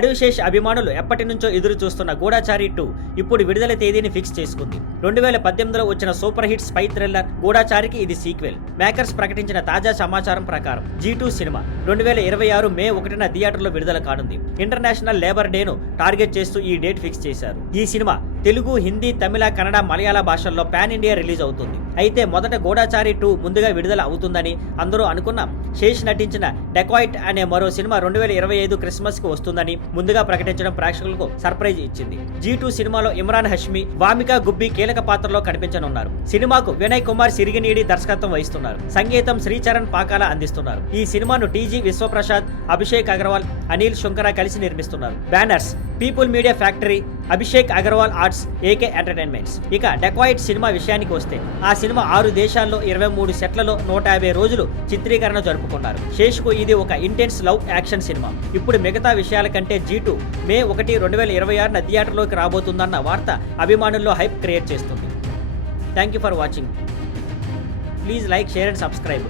అడవిశేష్ అభిమానులు ఎప్పటి నుంచో ఎదురు చూస్తున్న గూఢాచారి 2 ఇప్పుడు విడుదల తేదీని ఫిక్స్ చేసుకుంది. 2018లో వచ్చిన సూపర్ హిట్ స్పై థ్రిల్లర్ గూఢాచారికి ఇది సీక్వెల్. మేకర్స్ ప్రకటించిన తాజా సమాచారం ప్రకారం G2 సినిమా 2026 మే 1న థియేటర్లో విడుదల కానుంది. ఇంటర్నేషనల్ లేబర్ డేను టార్గెట్ చేస్తూ ఈ డేట్ ఫిక్స్ చేశారు. ఈ సినిమా తెలుగు, హిందీ, తమిళ, కన్నడ, మలయాళ భాషల్లో పాన్ ఇండియా రిలీజ్ అవుతుంది. అయితే మొదట గూఢాచారి 2 ముందుగా విడుదల అవుతుందని అందరూ అనుకున్నాం. శేష్ నటించిన డెకాయిట్ అనే మరో సినిమా 2025 క్రిస్మస్ కి వస్తుందని ముందుగా ప్రకటించడం ప్రేక్షకులకు సర్ప్రైజ్ ఇచ్చింది. G2 సినిమాలో ఇమ్రాన్ హష్మి, వామికా గుబ్బి కీలక పాత్రలో కనిపించనున్నారు. సినిమాకు వినయ్ కుమార్ సిరిగినీడి దర్శకత్వం వహిస్తున్నారు. సంగీతం శ్రీచరణ్ పాకాల అందిస్తున్నారు. ఈ సినిమాను టీజీ విశ్వప్రసాద్, అభిషేక్ అగర్వాల్, అనిల్ శుంకర కలిసి నిర్మిస్తున్నారు. Banners people media factory, Abhishek Agarwal arts, AK entertainments. ఇక డెకాయిట్ సినిమా విషయానికి వస్తే ఆ సినిమా 6 దేశాల్లో 23 సెట్లలో 150 రోజులు చిత్రీకరణ జరుపుకున్నారు. శేష్కు ఇది ఒక ఇంటెన్స్ లవ్ యాక్షన్ సినిమా. ఇప్పుడు మిగతా విషయాల కంటే G2 మే 1, 2026న థియేటర్లోకి రాబోతుందన్న వార్త అభిమానుల్లో హైప్ క్రియేట్ చేస్తుంది. Thank you for watching. Please like, share and subscribe.